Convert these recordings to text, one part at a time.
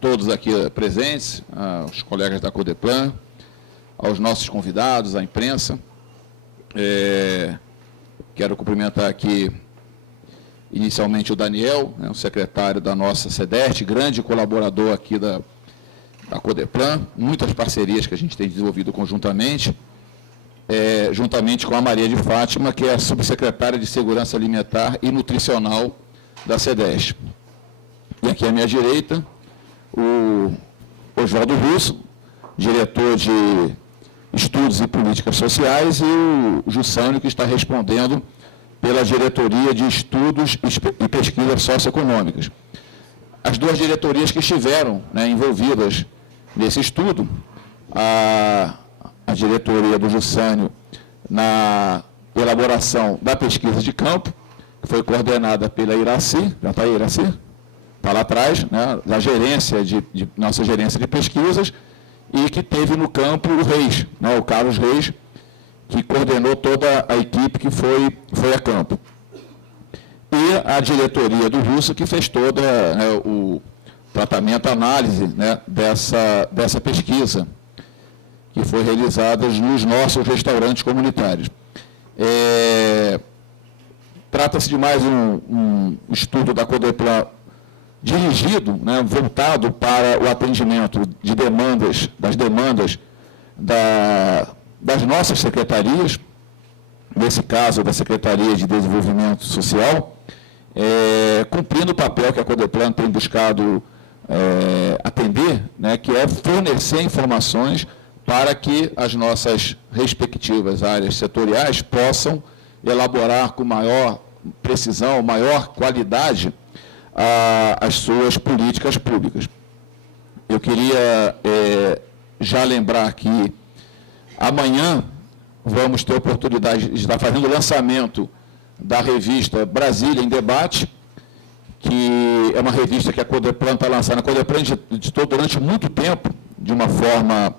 Todos aqui presentes, aos colegas da Codeplan, aos nossos convidados, à imprensa. Quero cumprimentar aqui, inicialmente, o Daniel, o secretário da nossa CEDERT, grande colaborador aqui da Codeplan, muitas parcerias que a gente tem desenvolvido conjuntamente, juntamente com a Maria de Fátima, que é a subsecretária de Segurança Alimentar e Nutricional da CEDERT. E aqui à minha direita, o Oswaldo Russo, diretor de Estudos e Políticas Sociais, e o Jussânio, que está respondendo pela Diretoria de Estudos e Pesquisas Socioeconômicas. As duas diretorias que estiveram envolvidas nesse estudo, a diretoria do Jussânio na elaboração da pesquisa de campo, que foi coordenada pela Iraci, já está aí, Iraci? Está lá atrás, da gerência nossa gerência de pesquisas, e que teve no campo o Reis, o Carlos Reis, que coordenou toda a equipe que foi a campo. E a diretoria do Russo, que fez todo o tratamento, a análise dessa pesquisa, que foi realizada nos nossos restaurantes comunitários. Trata-se de mais um estudo da Codeplan dirigido, voltado para o atendimento das demandas das nossas secretarias, nesse caso da Secretaria de Desenvolvimento Social, cumprindo o papel que a Codeplan tem buscado atender, que é fornecer informações para que as nossas respectivas áreas setoriais possam elaborar com maior precisão, maior qualidade, as suas políticas públicas. Eu queria já lembrar que amanhã vamos ter a oportunidade de estar fazendo o lançamento da revista Brasília em Debate, que é uma revista que a Codeplan está lançando. A Codeplan editou durante muito tempo, de uma forma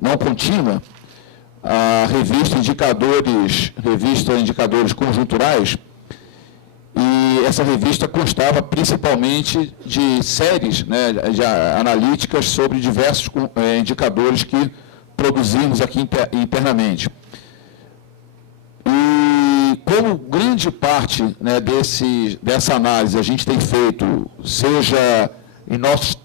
não contínua, a revista Indicadores Conjunturais, e essa revista constava principalmente de séries analíticas sobre diversos indicadores que produzimos aqui internamente. E como grande parte dessa análise a gente tem feito, seja em nossos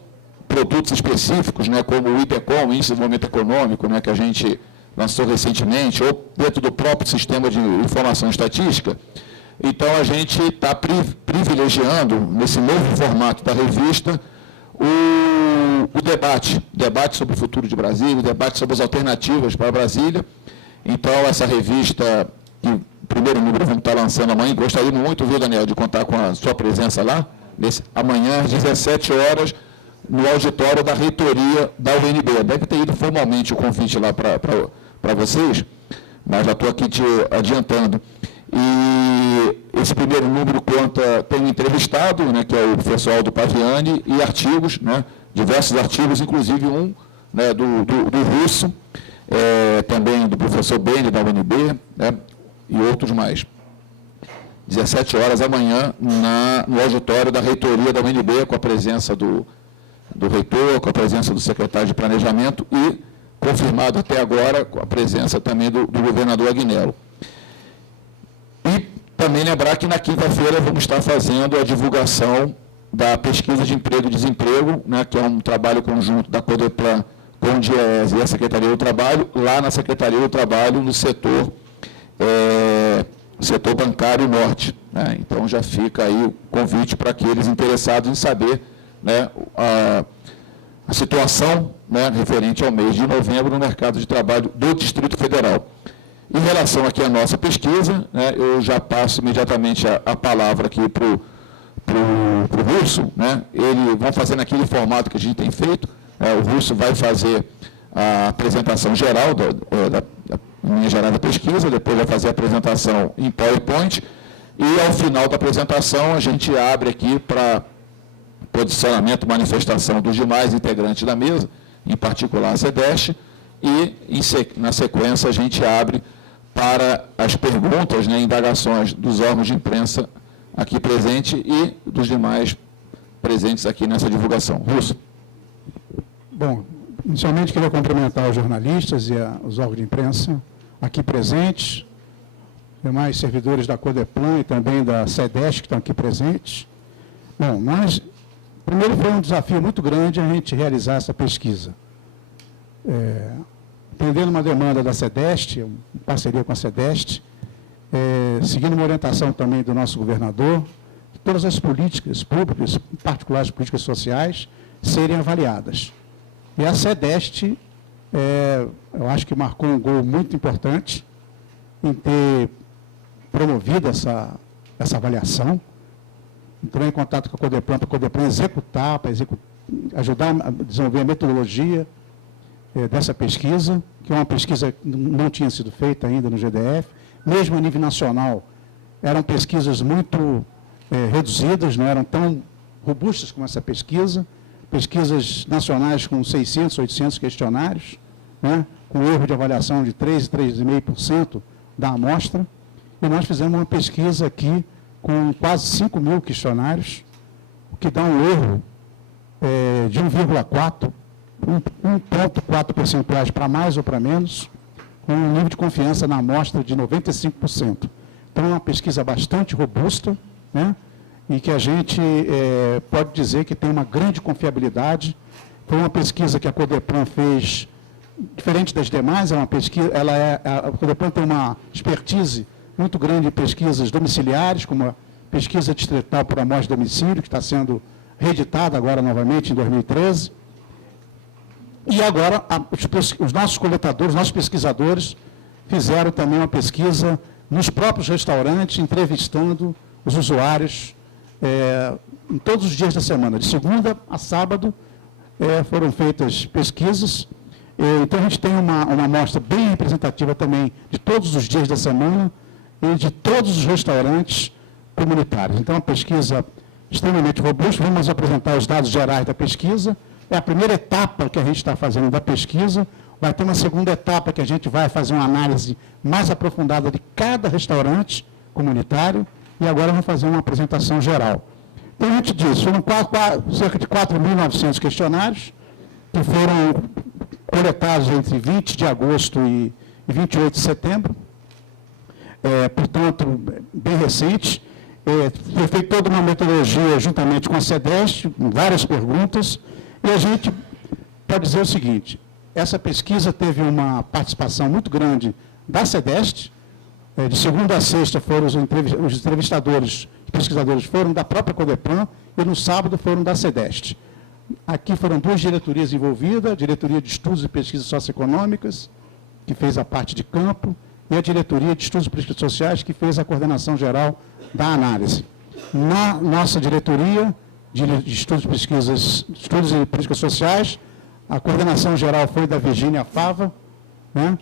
produtos específicos, como o IPECOM, o Índice de Desenvolvimento Econômico, que a gente lançou recentemente, ou dentro do próprio sistema de informação estatística, então a gente está privilegiando, nesse novo formato da revista, o debate sobre o futuro de Brasília, o debate sobre as alternativas para Brasília. Então, essa revista, que o primeiro número vamos estar lançando amanhã, gostaríamos muito, viu, Daniel, de contar com a sua presença lá, amanhã, às 17 horas, no auditório da reitoria da UNB. Deve ter ido formalmente o convite lá para vocês, mas já estou aqui te adiantando. E esse primeiro número tem um entrevistado, que é o professor Aldo Paviani, e artigos, diversos artigos, inclusive um do Russo, também do professor Beni, da UNB, e outros mais. 17 horas amanhã, no auditório da reitoria da UNB, com a presença do reitor, com a presença do secretário de Planejamento e, confirmado até agora, com a presença também do governador Agnello. E também lembrar que na quinta-feira vamos estar fazendo a divulgação da pesquisa de emprego e desemprego, que é um trabalho conjunto da Codeplan com o DIEESE e a Secretaria do Trabalho, lá na Secretaria do Trabalho, no setor bancário norte. Então, já fica aí o convite para aqueles interessados em saber a situação referente ao mês de novembro no mercado de trabalho do Distrito Federal. Em relação aqui à nossa pesquisa, eu já passo imediatamente a palavra aqui para o Russo. Ele vai fazer naquele formato que a gente tem feito. O Russo vai fazer a apresentação geral da em linha geral da pesquisa, depois vai fazer a apresentação em PowerPoint, e ao final da apresentação a gente abre aqui para posicionamento, manifestação dos demais integrantes da mesa, em particular a SEDEST, e na sequência a gente abre para as perguntas, né, indagações dos órgãos de imprensa aqui presente e dos demais presentes aqui nessa divulgação. Russo. Bom, inicialmente queria cumprimentar os jornalistas e os órgãos de imprensa aqui presentes, demais servidores da Codeplan e também da SEDEST que estão aqui presentes. Bom, primeiro foi um desafio muito grande a gente realizar essa pesquisa. Atendendo uma demanda da SEDEST, em parceria com a SEDEST, seguindo uma orientação também do nosso governador, todas as políticas públicas, em particular as políticas sociais, serem avaliadas. E a SEDEST, eu acho que marcou um gol muito importante em ter promovido essa avaliação. Entrou em contato com a Codeplan, para a Codeplan executar, ajudar a desenvolver a metodologia dessa pesquisa, que é uma pesquisa que não tinha sido feita ainda no GDF, mesmo a nível nacional, eram pesquisas muito reduzidas, não eram tão robustas como essa pesquisa, pesquisas nacionais com 600, 800 questionários, né, com erro de avaliação de 3% e 3,5% da amostra, e nós fizemos uma pesquisa aqui com quase 5 mil questionários, o que dá um erro de 1,4%, 1,4 percentuais para mais ou para menos, com um nível de confiança na amostra de 95%. Então, é uma pesquisa bastante robusta, né, e que a gente pode dizer que tem uma grande confiabilidade. Foi uma pesquisa que a Codeplan fez, diferente das demais, é uma pesquisa, a Codeplan tem uma expertise muito grande em pesquisas domiciliares, como a pesquisa distrital por amostra de domicílio, que está sendo reeditada agora novamente em 2013. E agora, os nossos coletadores, nossos pesquisadores, fizeram também uma pesquisa nos próprios restaurantes, entrevistando os usuários em todos os dias da semana. De segunda a sábado, foram feitas pesquisas. Então, a gente tem uma amostra bem representativa também de todos os dias da semana e de todos os restaurantes comunitários. Então, uma pesquisa extremamente robusta. Vamos apresentar os dados gerais da pesquisa. É a primeira etapa que a gente está fazendo da pesquisa. Vai ter uma segunda etapa que a gente vai fazer uma análise mais aprofundada de cada restaurante comunitário. E agora vamos fazer uma apresentação geral. Então, a gente diz, foram cerca de 4.900 questionários que foram coletados entre 20 de agosto e 28 de setembro. Portanto, bem recente. Foi feita toda uma metodologia juntamente com a SEDEST, várias perguntas, e a gente pode dizer o seguinte: essa pesquisa teve uma participação muito grande da SEDEST. De segunda a sexta foram os entrevistadores, os pesquisadores foram da própria Codeplan, e no sábado foram da SEDEST. Aqui foram duas diretorias envolvidas, a Diretoria de Estudos e Pesquisas Socioeconômicas, que fez a parte de campo, e a Diretoria de Estudos e Políticas Sociais, que fez a coordenação geral da análise. Na nossa diretoria de Estudos e Políticas Sociais, a coordenação geral foi da Virgínia Fava, né,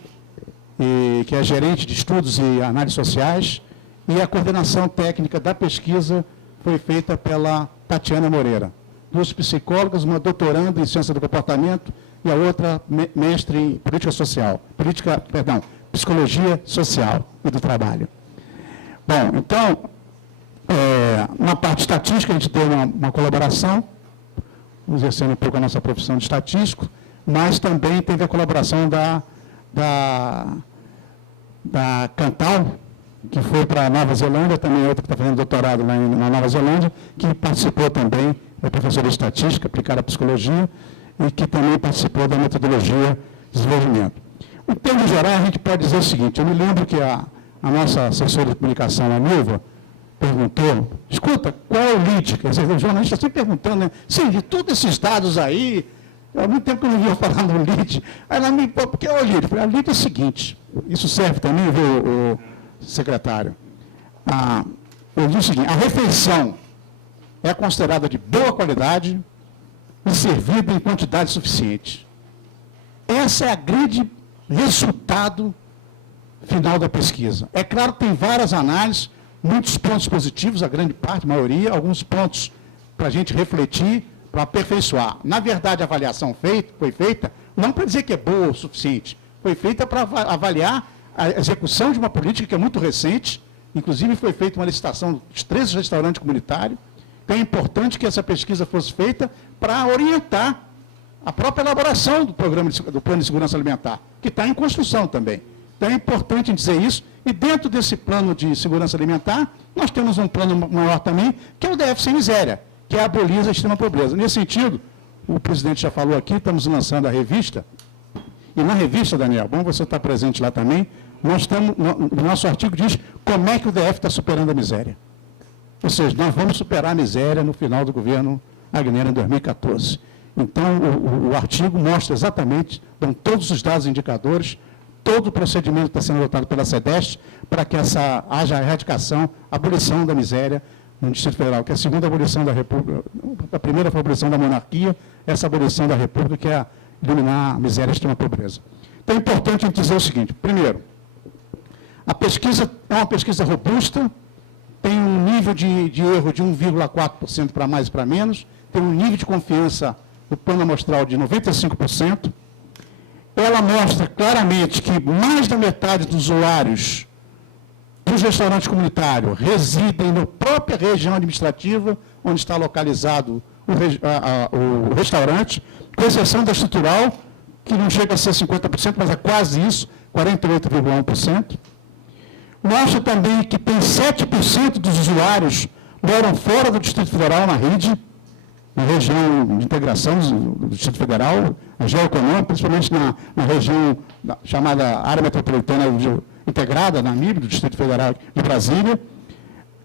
que é gerente de Estudos e Análises Sociais, e a coordenação técnica da pesquisa foi feita pela Tatiana Moreira. Duas psicólogas, uma doutoranda em Ciência do Comportamento e a outra mestre em Psicologia Social e do Trabalho. Bom, então, na parte estatística, a gente teve uma colaboração, exercendo um pouco a nossa profissão de estatístico, mas também teve a colaboração da Cantal, que foi para a Nova Zelândia, também outra que está fazendo doutorado lá na Nova Zelândia, que participou também, é professora de estatística aplicada à psicologia, e que também participou da metodologia de desenvolvimento. Em termos gerais, a gente pode dizer o seguinte: eu me lembro que a nossa assessora de comunicação, a Nilva, perguntou, escuta, qual é o lead? Quer dizer, o jornalista está sempre perguntando, né? Sim, de todos esses dados aí, há muito tempo que eu não via falar no lead. Aí ela me falou, por que é o lead? Eu falei, a lead é o seguinte, isso serve também, viu, o secretário? Eu disse o seguinte: a refeição é considerada de boa qualidade e servida em quantidade suficiente. Esse é o grande resultado final da pesquisa. É claro que tem várias análises, muitos pontos positivos, a grande parte, a maioria, alguns pontos para a gente refletir, para aperfeiçoar. Na verdade, a avaliação foi feita, não para dizer que é boa o suficiente, foi feita para avaliar a execução de uma política que é muito recente, inclusive foi feita uma licitação dos 13 restaurantes comunitários. Então é importante que essa pesquisa fosse feita para orientar a própria elaboração do programa do Plano de Segurança Alimentar, que está em construção também. Então é importante dizer isso, e dentro desse plano de segurança alimentar, nós temos um plano maior também, que é o DF Sem Miséria, que é abolir a extrema pobreza. Nesse sentido, o presidente já falou aqui, estamos lançando a revista, e na revista, Daniel, bom você estar presente lá também, nós estamos, o nosso artigo diz como é que o DF está superando a miséria. Ou seja, nós vamos superar a miséria no final do governo Agneira, em 2014. Então, o artigo mostra exatamente, dão todos os dados e indicadores, todo o procedimento está sendo adotado pela SEDEST para que haja a erradicação, a abolição da miséria no Distrito Federal, que é a segunda abolição da República, a primeira foi a abolição da monarquia, essa abolição da República, que é eliminar a miséria e a extrema pobreza. Então, é importante a gente dizer o seguinte: primeiro, a pesquisa é uma pesquisa robusta, tem um nível de erro de 1,4% para mais e para menos, tem um nível de confiança do plano amostral de 95%. Ela mostra claramente que mais da metade dos usuários dos restaurantes comunitários residem na própria região administrativa onde está localizado o restaurante, com exceção da estrutural, que não chega a ser 50%, mas é quase isso, 48,1%. Mostra também que tem 7% dos usuários moram fora do Distrito Federal, na rede, na região de integração do Distrito Federal, a região econômica, principalmente na região chamada Área Metropolitana Integrada, na MIB, do Distrito Federal de Brasília.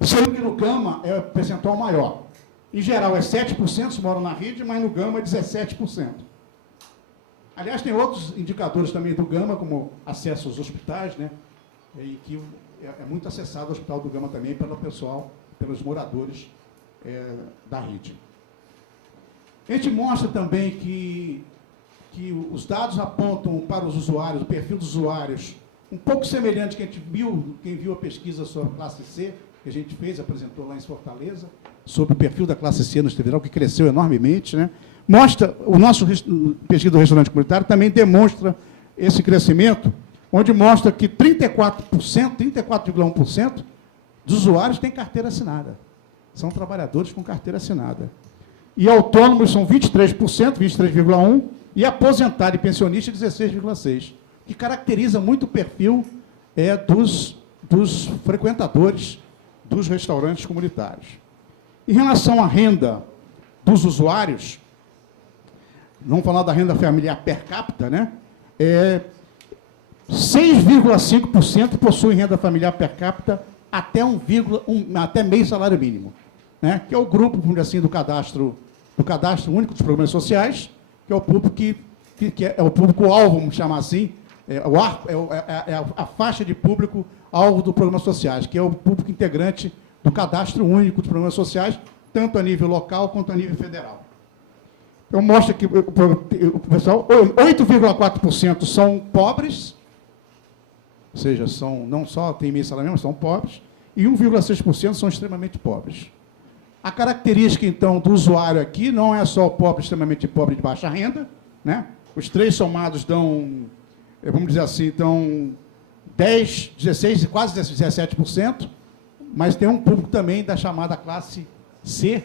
Sendo que no Gama é o percentual maior. Em geral, é 7% moram na rede, mas no Gama é 17%. Aliás, tem outros indicadores também do Gama, como acesso aos hospitais, né? E que é muito acessado o Hospital do Gama também pelo pessoal, pelos moradores da rede. A gente mostra também que os dados apontam para os usuários, o perfil dos usuários, um pouco semelhante que a gente viu, quem viu a pesquisa sobre a classe C, que a gente fez, apresentou lá em Fortaleza, sobre o perfil da classe C no Distrito Federal, que cresceu enormemente, né? Mostra, o nosso pesquisa do restaurante comunitário também demonstra esse crescimento, onde mostra que 34,1% dos usuários têm carteira assinada. São trabalhadores com carteira assinada. E autônomos são 23%, 23,1%, e aposentado e pensionista, 16,6%, que caracteriza muito o perfil dos frequentadores dos restaurantes comunitários. Em relação à renda dos usuários, vamos falar da renda familiar per capita, né? 6,5% possuem renda familiar per capita até até meio salário mínimo, né? Que é o grupo, vamos dizer assim, do cadastro único dos programas sociais, que é o público que é o público-alvo, vamos chamar assim, a faixa de público-alvo dos programas sociais, que é o público integrante do cadastro único dos programas sociais, tanto a nível local quanto a nível federal. Então, mostra que o pessoal, 8,4% são pobres, ou seja, não só têm meio salário, mas são pobres, e 1,6% são extremamente pobres. A característica, então, do usuário aqui não é só o pobre, extremamente pobre de baixa renda, né? Os três somados dão, vamos dizer assim, dão 10, 16 e quase 17%, mas tem um público também da chamada classe C,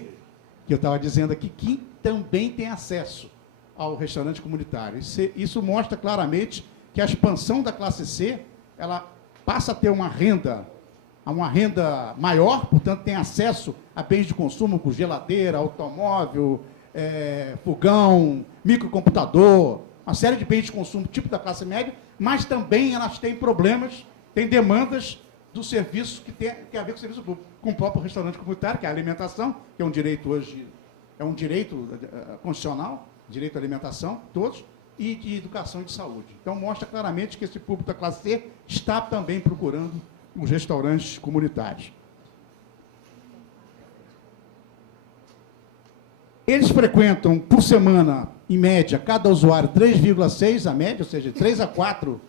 que eu estava dizendo aqui, que também tem acesso ao restaurante comunitário. Isso mostra claramente que a expansão da classe C, ela passa a ter uma renda maior, portanto, tem acesso a bens de consumo, como geladeira, automóvel, fogão, microcomputador, uma série de bens de consumo tipo da classe média, mas também elas têm problemas, têm demandas do serviço que tem a ver com o serviço público, com o próprio restaurante comunitário, que é a alimentação, que é um direito hoje, é um direito constitucional, direito à alimentação, todos, e de educação e de saúde. Então, mostra claramente que esse público da classe C está também procurando os restaurantes comunitários. Eles frequentam, por semana, em média, cada usuário 3,6 a média, ou seja, 3 a 4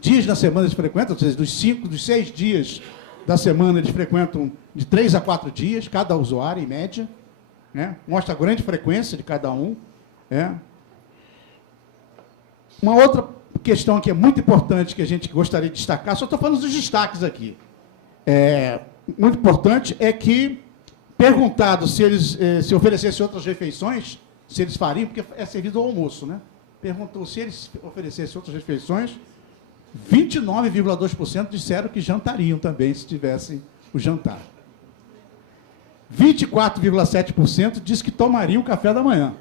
dias na semana eles frequentam, ou seja, dos 6 dias da semana eles frequentam de 3 a 4 dias, cada usuário, em média, né? Mostra a grande frequência de cada um. Uma outra questão que é muito importante, que a gente gostaria de destacar, só estou falando dos destaques aqui, muito importante, é que, perguntado se eles se oferecessem outras refeições, se eles fariam, porque é servido ao almoço, né? Perguntou se eles oferecessem outras refeições, 29,2% disseram que jantariam também, se tivessem o jantar. 24,7% diz que tomariam o café da manhã.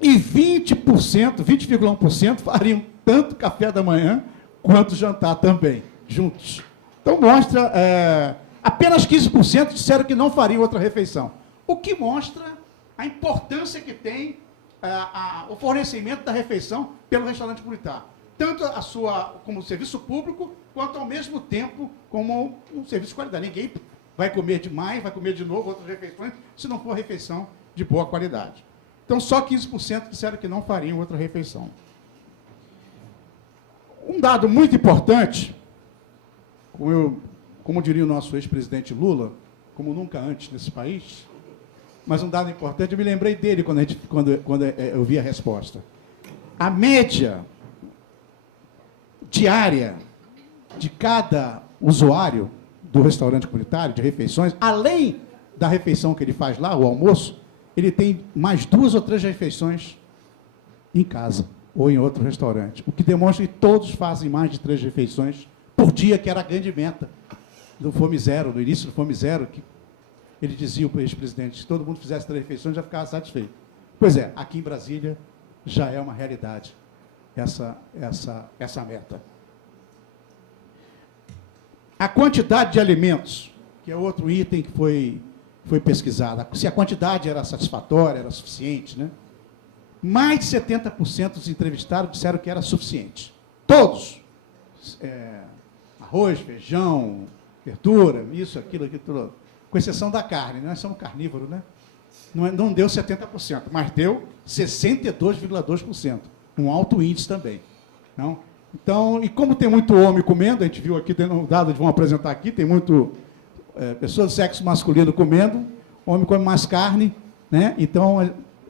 E 20,1% fariam tanto café da manhã quanto jantar também, juntos. Então, mostra, apenas 15% disseram que não fariam outra refeição. O que mostra a importância que tem o fornecimento da refeição pelo restaurante comunitário. Tanto como serviço público, quanto, ao mesmo tempo, como um serviço de qualidade. Ninguém vai comer demais, vai comer de novo outras refeições, se não for refeição de boa qualidade. Então, só 15% disseram que não fariam outra refeição. Um dado muito importante, como diria o nosso ex-presidente Lula, como nunca antes nesse país, mas um dado importante, eu me lembrei dele quando eu vi a resposta. A média diária de cada usuário do restaurante comunitário, de refeições, além da refeição que ele faz lá, o almoço, ele tem mais 2 ou 3 refeições em casa ou em outro restaurante, o que demonstra que todos fazem mais de 3 refeições por dia, que era a grande meta do Fome Zero, no início do Fome Zero, que ele dizia para o ex-presidente, se todo mundo fizesse 3 refeições, já ficava satisfeito. Pois é, aqui em Brasília já é uma realidade essa meta. A quantidade de alimentos, que é outro item que foi pesquisado, se a quantidade era satisfatória, era suficiente, né? Mais de 70% dos entrevistados disseram que era suficiente. Todos. Arroz, feijão, verdura, isso, aquilo, tudo. Com exceção da carne, né? Nós somos carnívoros, né? Não deu 70%, mas deu 62,2%. Um alto índice também. Não? Então, e como tem muito homem comendo, a gente viu aqui, tem um dado que vão apresentar aqui, tem muito pessoas do sexo masculino comendo, o homem come mais carne, né? Então,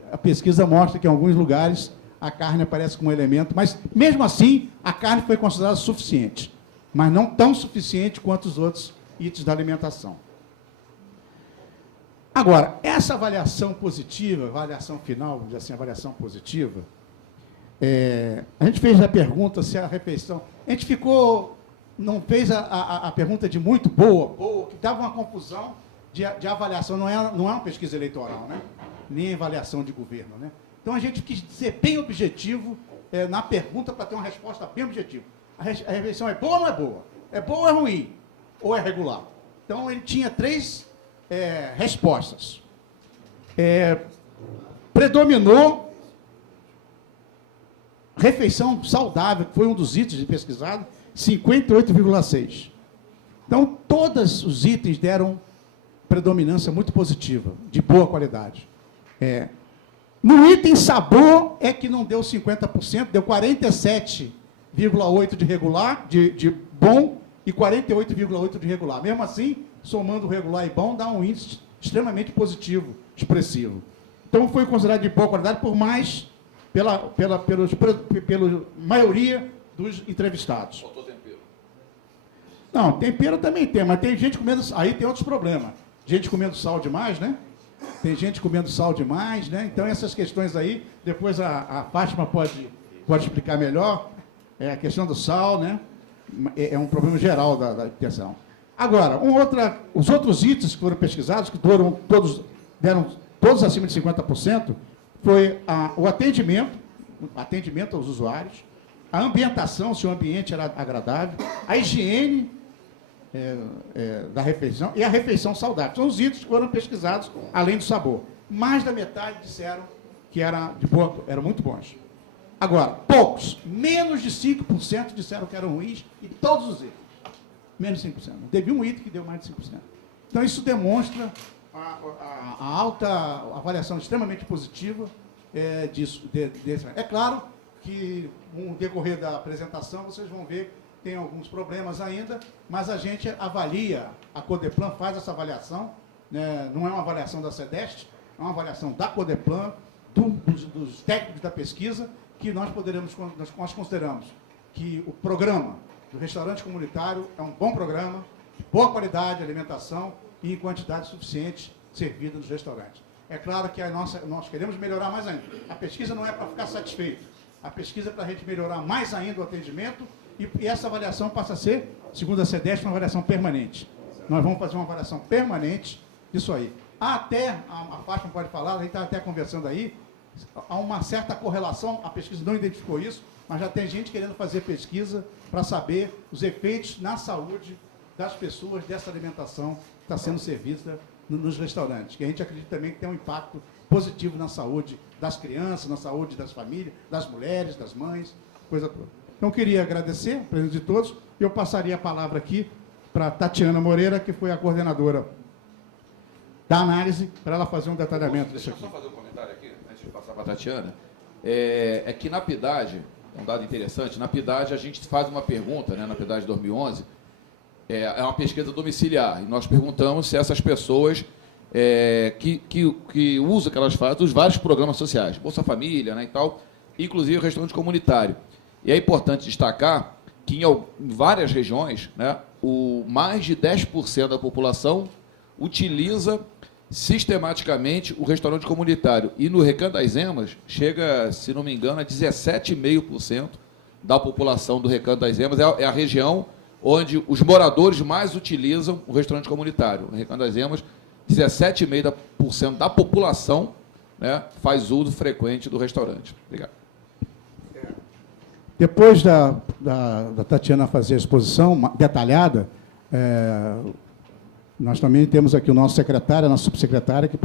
a pesquisa mostra que em alguns lugares a carne aparece como elemento, mas, mesmo assim, a carne foi considerada suficiente, mas não tão suficiente quanto os outros itens da alimentação. Agora, essa avaliação positiva, avaliação final, vamos dizer assim, avaliação positiva, a gente fez a pergunta se a refeição... A gente não fez a pergunta de muito boa, que dava uma confusão de avaliação, não é uma pesquisa eleitoral, né? Nem avaliação de governo, né? Então, a gente quis ser bem objetivo na pergunta para ter uma resposta bem objetiva. A refeição é boa ou não é boa? É boa ou é ruim? Ou é regular? Então, ele tinha 3 respostas. Predominou refeição saudável, que foi um dos itens pesquisados, 58,6%. Então, todos os itens deram predominância muito positiva, de boa qualidade. No item sabor é que não deu 50%, deu 47,8% de regular, de bom, e 48,8% de regular. Mesmo assim, somando regular e bom, dá um índice extremamente positivo, expressivo. Então, foi considerado de boa qualidade, pela maioria dos entrevistados. Faltou tempero. Não, tempero também tem, mas tem gente comendo... Aí tem outros problemas. Gente comendo sal demais, né? Tem gente comendo sal demais, né? Então, essas questões aí, depois a Fátima pode explicar melhor. A questão do sal, né? É um problema geral da questão. Agora, os outros itens que foram pesquisados, que deram todos acima de 50%, foi o atendimento aos usuários, a ambientação, se o ambiente era agradável, a higiene da refeição e a refeição saudável. São os itens que foram pesquisados, além do sabor. Mais da metade disseram que eram muito bons. Agora, poucos, menos de 5% disseram que eram ruins, e todos os itens, menos de 5%. Não teve um item que deu mais de 5%. Então, isso demonstra a avaliação extremamente positiva disso. É claro que no decorrer da apresentação vocês vão ver que tem alguns problemas ainda, mas a gente avalia, a Codeplan faz essa avaliação, né, não é uma avaliação da SEDEST, é uma avaliação da Codeplan, dos técnicos da pesquisa, que nós consideramos que o programa do restaurante comunitário é um bom programa, de boa qualidade de alimentação e em quantidade suficiente servida nos restaurantes. É claro que nós queremos melhorar mais ainda. A pesquisa não é para ficar satisfeito. A pesquisa é para a gente melhorar mais ainda o atendimento e essa avaliação passa a ser, segundo a SEDEST, uma avaliação permanente. Nós vamos fazer uma avaliação permanente disso aí. Até, a Fátima pode falar, a gente está até conversando aí, há uma certa correlação, a pesquisa não identificou isso, mas já tem gente querendo fazer pesquisa para saber os efeitos na saúde das pessoas dessa alimentação que está sendo servida nos restaurantes, que a gente acredita também que tem um impacto positivo na saúde das crianças, na saúde das famílias, das mulheres, das mães, coisa toda. Então, eu queria agradecer a presença de todos e eu passaria a palavra aqui para a Tatiana Moreira, que foi a coordenadora da análise, para ela fazer um detalhamento disso aqui. Deixa eu só fazer um comentário aqui, antes de passar para a Tatiana. É que na PIDAD, um dado interessante, na PIDAD a gente faz uma pergunta, né, na PIDAD 2011, é uma pesquisa domiciliar, e nós perguntamos se essas pessoas que usam, que elas fazem, dos vários programas sociais, Bolsa Família, né, e tal, inclusive o restaurante comunitário. E é importante destacar que em várias regiões, né, mais de 10% da população utiliza sistematicamente o restaurante comunitário. E no Recanto das Emas, chega, se não me engano, a 17,5% da população do Recanto das Emas. É a região onde os moradores mais utilizam o restaurante comunitário. No Recanto das Emas, 17,5% da população, né, faz uso frequente do restaurante. Obrigado. Depois da Tatiana fazer a exposição detalhada, nós também temos aqui o nosso secretário, a nossa subsecretária, que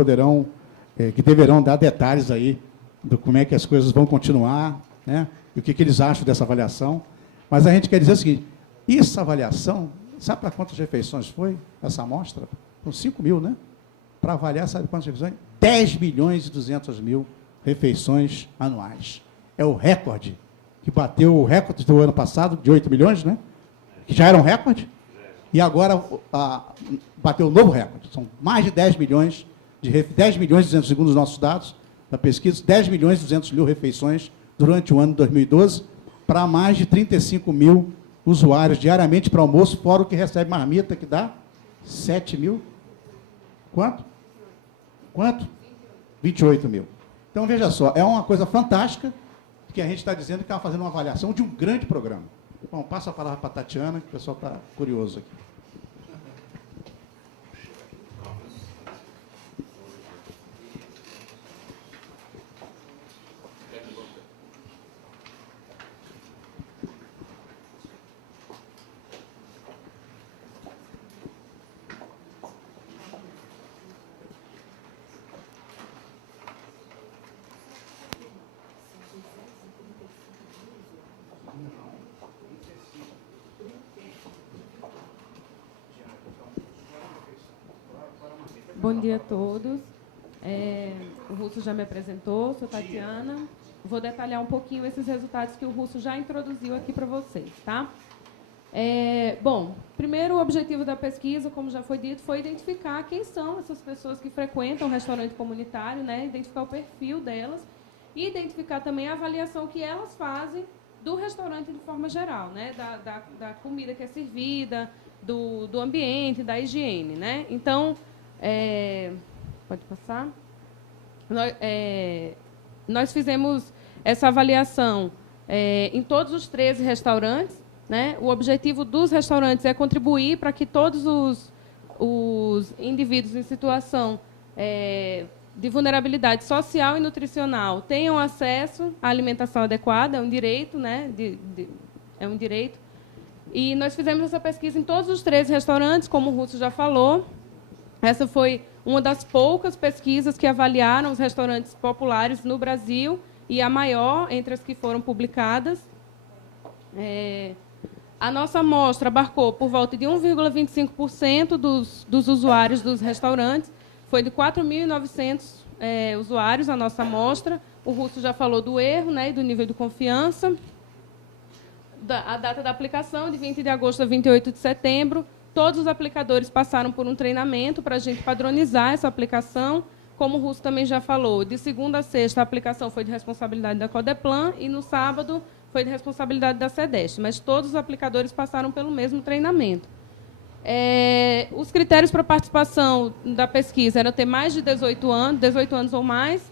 deverão dar detalhes aí do como é que as coisas vão continuar, né, e o que eles acham dessa avaliação. Mas a gente quer dizer o seguinte, essa avaliação, sabe para quantas refeições foi essa amostra? Com 5 mil, né? Para avaliar, sabe quantas refeições? 10 milhões e 200 mil refeições anuais. É o recorde, que bateu o recorde do ano passado, de 8 milhões, né? Que já era um recorde, e agora bateu um novo recorde. São mais de 10 milhões, 10 milhões e 200, segundo os nossos dados da pesquisa, 10 milhões e 200 mil refeições durante o ano de 2012, para mais de 35 mil usuários diariamente para almoço, fora o que recebe marmita, que dá 7 mil. Quanto? 28 mil. Então, veja só, é uma coisa fantástica que a gente está dizendo que está fazendo uma avaliação de um grande programa. Bom, passo a palavra para a Tatiana, que o pessoal está curioso aqui. Bom dia a todos. O Russo já me apresentou, sou Tatiana. Vou detalhar um pouquinho esses resultados que o Russo já introduziu aqui para vocês, tá? Bom, primeiro o objetivo da pesquisa, como já foi dito, foi identificar quem são essas pessoas que frequentam o restaurante comunitário, né? Identificar o perfil delas e identificar também a avaliação que elas fazem do restaurante de forma geral, né? Da comida que é servida, do ambiente, da higiene, né? Então, pode passar? Nós fizemos essa avaliação em todos os 13 restaurantes, né? O objetivo dos restaurantes é contribuir para que todos os indivíduos em situação de vulnerabilidade social e nutricional tenham acesso à alimentação adequada, é um direito, né? É um direito. E nós fizemos essa pesquisa em todos os 13 restaurantes, como o Russo já falou. Essa foi uma das poucas pesquisas que avaliaram os restaurantes populares no Brasil e a maior entre as que foram publicadas. A nossa amostra abarcou por volta de 1,25% dos usuários dos restaurantes. Foi de 4.900 usuários a nossa amostra, O Russo já falou do erro, né, e do nível de confiança. A data da aplicação, de 20 de agosto a 28 de setembro. Todos os aplicadores passaram por um treinamento para a gente padronizar essa aplicação. Como o Russo também já falou, de segunda a sexta a aplicação foi de responsabilidade da Codeplan e no sábado foi de responsabilidade da SEDEST, mas todos os aplicadores passaram pelo mesmo treinamento. Os critérios para participação da pesquisa eram ter mais de 18 anos ou mais,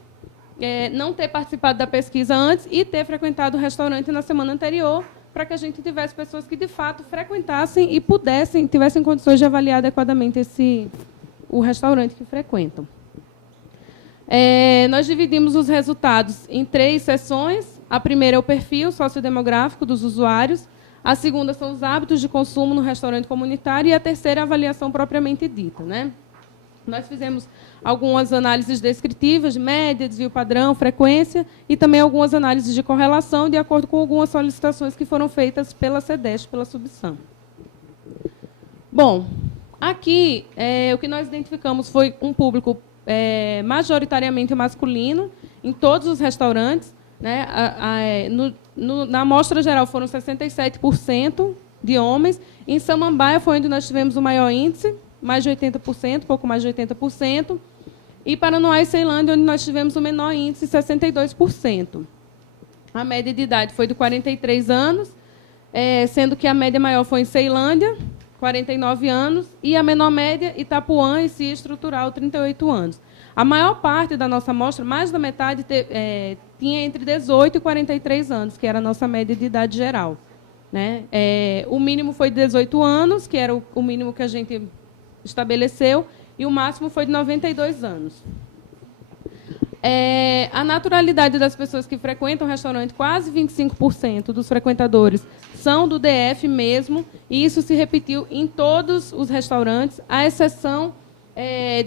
não ter participado da pesquisa antes e ter frequentado o restaurante na semana anterior, para que a gente tivesse pessoas que, de fato, frequentassem e tivessem condições de avaliar adequadamente o restaurante que frequentam. Nós dividimos os resultados em 3 sessões. A primeira é o perfil sociodemográfico dos usuários, a segunda são os hábitos de consumo no restaurante comunitário e a terceira é a avaliação propriamente dita, né? Nós fizemos algumas análises descritivas de média, desvio padrão, frequência e também algumas análises de correlação de acordo com algumas solicitações que foram feitas pela SEDEST, pela subsam. Bom, aqui o que nós identificamos foi um público majoritariamente masculino em todos os restaurantes, né? Na amostra geral foram 67% de homens. Em Samambaia foi onde nós tivemos o maior índice, mais de 80%, pouco mais de 80%. E Paranoá e Ceilândia, onde nós tivemos o menor índice, 62%. A média de idade foi de 43 anos, sendo que a média maior foi em Ceilândia, 49 anos, e a menor média, Itapuã e CIA Estrutural, 38 anos. A maior parte da nossa amostra, mais da metade, tinha entre 18 e 43 anos, que era a nossa média de idade geral, né? O mínimo foi de 18 anos, que era o mínimo que a gente estabeleceu, e o máximo foi de 92 anos. A naturalidade das pessoas que frequentam o restaurante, quase 25% dos frequentadores são do DF mesmo, e isso se repetiu em todos os restaurantes, à exceção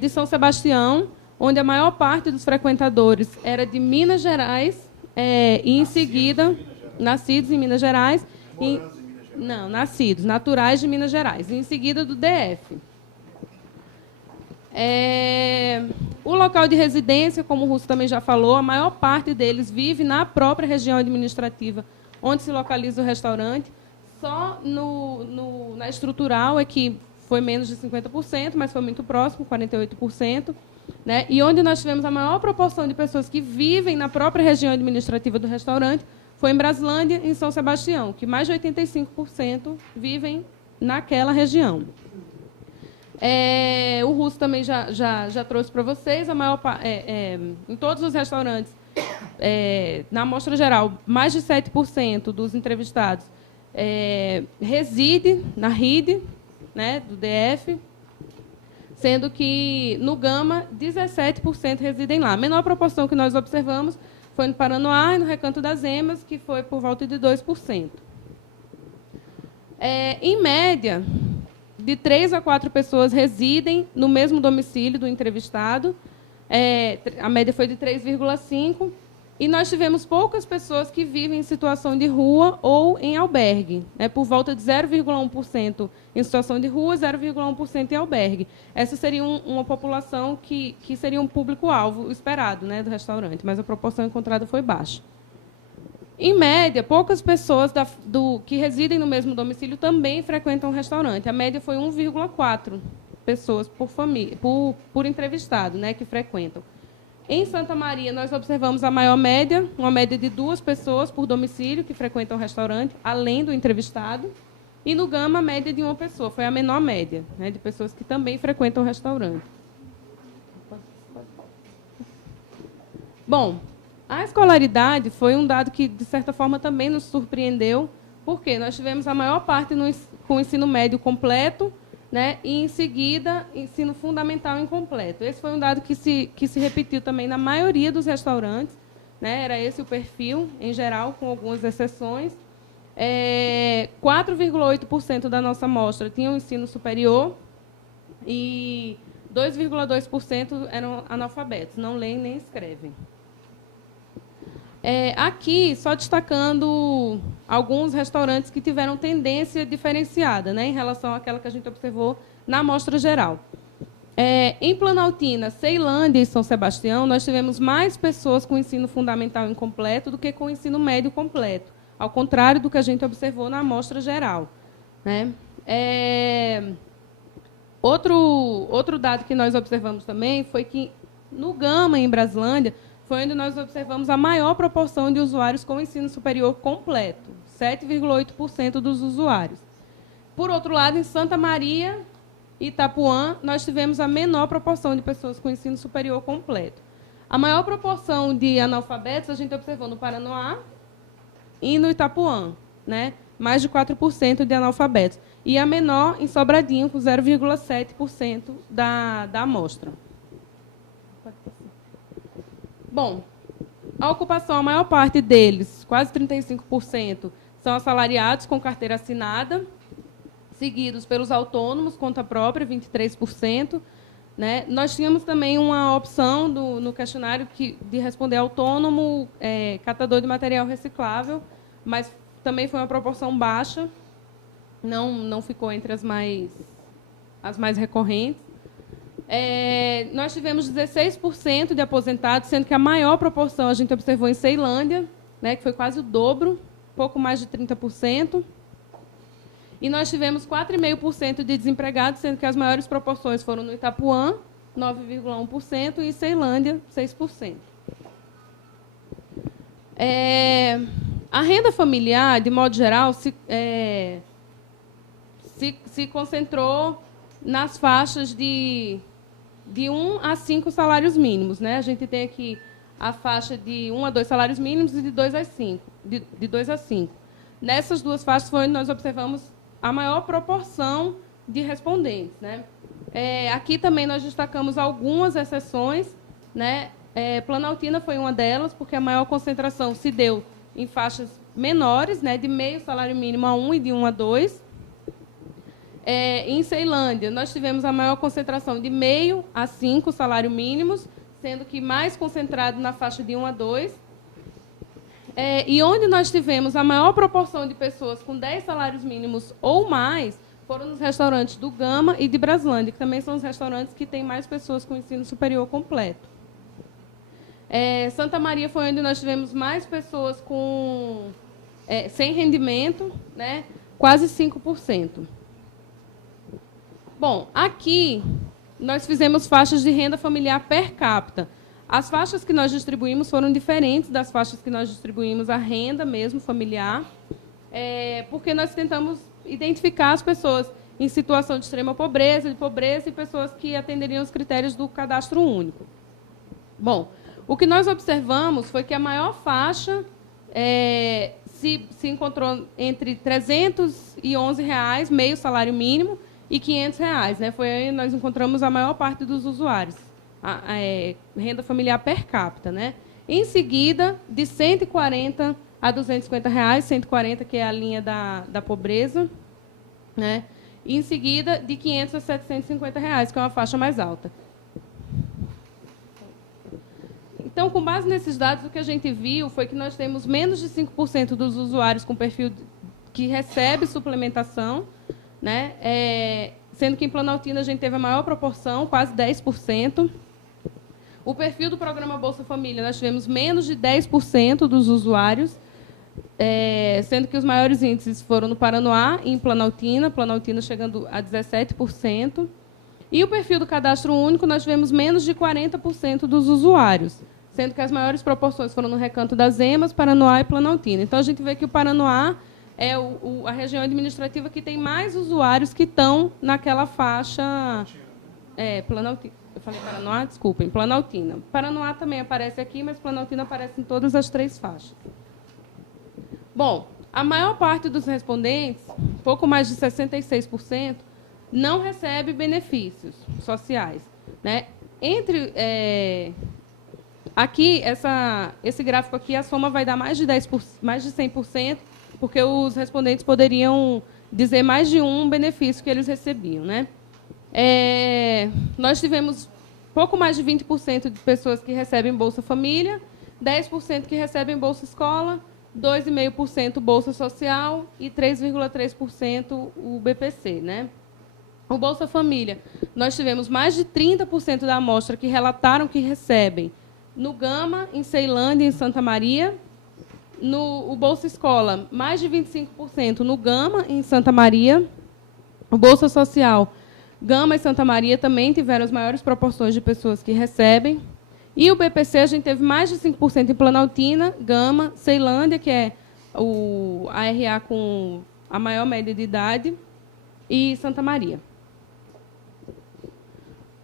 de São Sebastião, onde a maior parte dos frequentadores era de Minas Gerais, e em seguida, nascidos em Minas Gerais, não, nascidos, naturais de Minas Gerais, e em seguida do DF. O local de residência, como o Russo também já falou, a maior parte deles vive na própria região administrativa onde se localiza o restaurante. Só na estrutural é que foi menos de 50%, mas foi muito próximo, 48%. Né? E onde nós tivemos a maior proporção de pessoas que vivem na própria região administrativa do restaurante foi em Braslândia e em São Sebastião, que mais de 85% vivem naquela região. O Russo também já trouxe para vocês, em todos os restaurantes, na amostra geral, mais de 7% dos entrevistados reside na RID, né, do DF, sendo que no Gama 17% residem lá. A menor proporção que nós observamos foi no Paranoá e no Recanto das Emas, que foi por volta de 2%. Em média, de 3 a 4 pessoas residem no mesmo domicílio do entrevistado. A média foi de 3,5. E nós tivemos poucas pessoas que vivem em situação de rua ou em albergue, por volta de 0,1% em situação de rua, 0,1% em albergue. Essa seria uma população que seria um público-alvo esperado, né, do restaurante, mas a proporção encontrada foi baixa. Em média, poucas pessoas que residem no mesmo domicílio também frequentam o restaurante. A média foi 1,4 pessoas por entrevistado, né, que frequentam. Em Santa Maria, nós observamos a maior média, uma média de 2 pessoas por domicílio que frequentam o restaurante, além do entrevistado. E no Gama, a média de 1 pessoa. Foi a menor média, né, de pessoas que também frequentam o restaurante. Bom, a escolaridade foi um dado que, de certa forma, também nos surpreendeu, porque nós tivemos a maior parte com o ensino médio completo, né, e, em seguida, ensino fundamental incompleto. Esse foi um dado que se repetiu também na maioria dos restaurantes, né, era esse o perfil, em geral, com algumas exceções. 4,8% da nossa amostra tinham ensino superior e 2,2% eram analfabetos, não leem nem escrevem. Aqui, só destacando alguns restaurantes que tiveram tendência diferenciada, né, em relação àquela que a gente observou na amostra geral. Em Planaltina, Ceilândia e São Sebastião, nós tivemos mais pessoas com ensino fundamental incompleto do que com ensino médio completo, ao contrário do que a gente observou na amostra geral, né? Outro dado que nós observamos também foi que, no Gama, em Braslândia, foi onde nós observamos a maior proporção de usuários com ensino superior completo, 7,8% dos usuários. Por outro lado, em Santa Maria e Itapuã, nós tivemos a menor proporção de pessoas com ensino superior completo. A maior proporção de analfabetos a gente observou no Paranoá e no Itapuã, né? Mais de 4% de analfabetos. E a menor em Sobradinho, com 0,7% da amostra. Bom, a ocupação, a maior parte deles, quase 35%, são assalariados com carteira assinada, seguidos pelos autônomos, conta própria, 23%. Né? Nós tínhamos também uma opção no questionário de responder autônomo, catador de material reciclável, mas também foi uma proporção baixa, não ficou entre as mais recorrentes. Nós tivemos 16% de aposentados, sendo que a maior proporção a gente observou em Ceilândia, né, que foi quase o dobro, pouco mais de 30%. E nós tivemos 4,5% de desempregados, sendo que as maiores proporções foram no Itapuã, 9,1%, e em Ceilândia, 6%. A renda familiar, de modo geral, se concentrou nas faixas de 1 a 5 salários mínimos. Né? A gente tem aqui a faixa de 1 a 2 salários mínimos e de 2 a 5. De 2 a 5. Nessas duas faixas foi onde nós observamos a maior proporção de respondentes. Né? Aqui também nós destacamos algumas exceções. Né? Planaltina foi uma delas, porque a maior concentração se deu em faixas menores, né, de meio salário mínimo a 1 e de 1 a 2. Em Ceilândia, nós tivemos a maior concentração de meio a 5 salários mínimos, sendo que mais concentrado na faixa de 1 a 2. E onde nós tivemos a maior proporção de pessoas com 10 salários mínimos ou mais foram nos restaurantes do Gama e de Braslândia, que também são os restaurantes que têm mais pessoas com ensino superior completo. Santa Maria foi onde nós tivemos mais pessoas sem rendimento, né, quase 5%. Bom, aqui nós fizemos faixas de renda familiar per capita. As faixas que nós distribuímos foram diferentes das faixas que nós distribuímos a renda mesmo familiar, porque nós tentamos identificar as pessoas em situação de extrema pobreza e pessoas que atenderiam os critérios do cadastro único. Bom, o que nós observamos foi que a maior faixa se encontrou entre R$ 311, meio salário mínimo, e R$ 500. Né? Foi aí que nós encontramos a maior parte dos usuários. Renda familiar per capita. Né? Em seguida, de R$ 140 a R$ 250, 140, que é a linha da pobreza. Né? E, em seguida, de R$ 500 a R$ 750, que é uma faixa mais alta. Então, com base nesses dados, o que a gente viu foi que nós temos menos de 5% dos usuários com perfil que recebe suplementação, né? Sendo que em Planaltina a gente teve a maior proporção, quase 10%. O perfil do programa Bolsa Família, nós tivemos menos de 10% dos usuários, sendo que os maiores índices foram no Paranoá e em Planaltina chegando a 17%. E o perfil do cadastro único, nós tivemos menos de 40% dos usuários, sendo que as maiores proporções foram no Recanto das Emas, Paranoá e Planaltina. Então, a gente vê que o Paranoá é a região administrativa que tem mais usuários que estão naquela faixa... Planaltina. Eu falei Paranoá? Desculpem, Planaltina. Paranoá também aparece aqui, mas Planaltina aparece em todas as 3 faixas. Bom, a maior parte dos respondentes, pouco mais de 66%, não recebe benefícios sociais. Né? Aqui, esse gráfico aqui, a soma vai dar mais de 100%, porque os respondentes poderiam dizer mais de um benefício que eles recebiam. Né? Nós tivemos pouco mais de 20% de pessoas que recebem Bolsa Família, 10% que recebem Bolsa Escola, 2,5% Bolsa Social e 3,3% o BPC. Né? O Bolsa Família, nós tivemos mais de 30% da amostra que relataram que recebem no Gama, em Ceilândia e em Santa Maria. O Bolsa Escola, mais de 25% no Gama, em Santa Maria. O Bolsa Social, Gama e Santa Maria também tiveram as maiores proporções de pessoas que recebem. E o BPC, a gente teve mais de 5% em Planaltina, Gama, Ceilândia, que é a RA com a maior média de idade, e Santa Maria.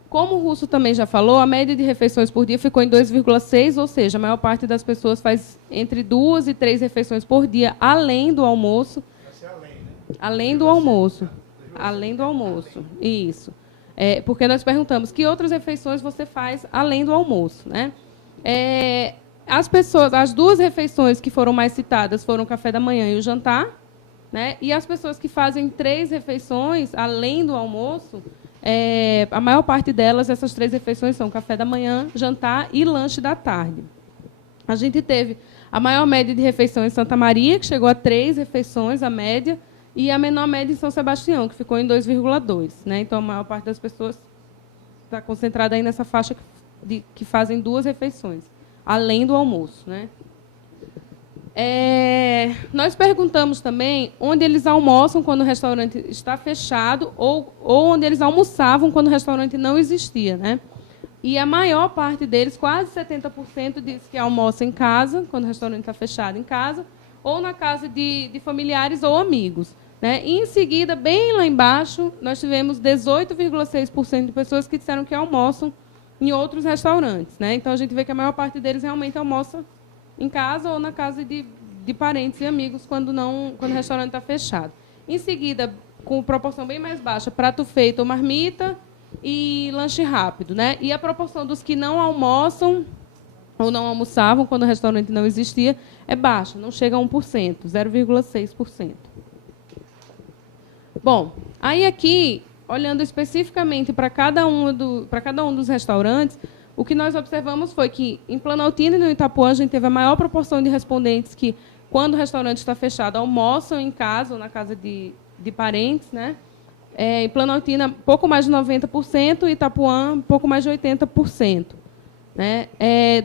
Como o Russo também já falou, a média de refeições por dia ficou em 2,6, ou seja, a maior parte das pessoas faz entre 2 e 3 refeições por dia, além do almoço. Além do almoço. Além do almoço. Isso. Porque nós perguntamos que outras refeições você faz além do almoço, né? As 2 refeições que foram mais citadas foram o café da manhã e o jantar, né? E as pessoas que fazem 3 refeições além do almoço, a maior parte delas, essas 3 refeições são café da manhã, jantar e lanche da tarde. A gente teve a maior média de refeição em Santa Maria, que chegou a 3 refeições, a média, e a menor média em São Sebastião, que ficou em 2,2. Né? Então, a maior parte das pessoas está concentrada aí nessa faixa que fazem 2 refeições, além do almoço. Né? Nós perguntamos também onde eles almoçam quando o restaurante está fechado ou onde eles almoçavam quando o restaurante não existia. Né? E a maior parte deles, quase 70%, diz que almoça em casa, quando o restaurante está fechado em casa, ou na casa de familiares ou amigos. Né? E, em seguida, bem lá embaixo, nós tivemos 18,6% de pessoas que disseram que almoçam em outros restaurantes. Né? Então, a gente vê que a maior parte deles realmente almoça em casa ou na casa de parentes e amigos quando o restaurante está fechado. Em seguida, com proporção bem mais baixa, prato feito ou marmita e lanche rápido. Né? E a proporção dos que não almoçam ou não almoçavam quando o restaurante não existia é baixa, não chega a 1%, 0,6%. Bom, aí aqui, olhando especificamente para cada um dos restaurantes, o que nós observamos foi que, em Planaltina e no Itapuã, a gente teve a maior proporção de respondentes que, quando o restaurante está fechado, almoçam em casa ou na casa de parentes. Né? Em Planaltina, pouco mais de 90%, e Itapuã, pouco mais de 80%. Né?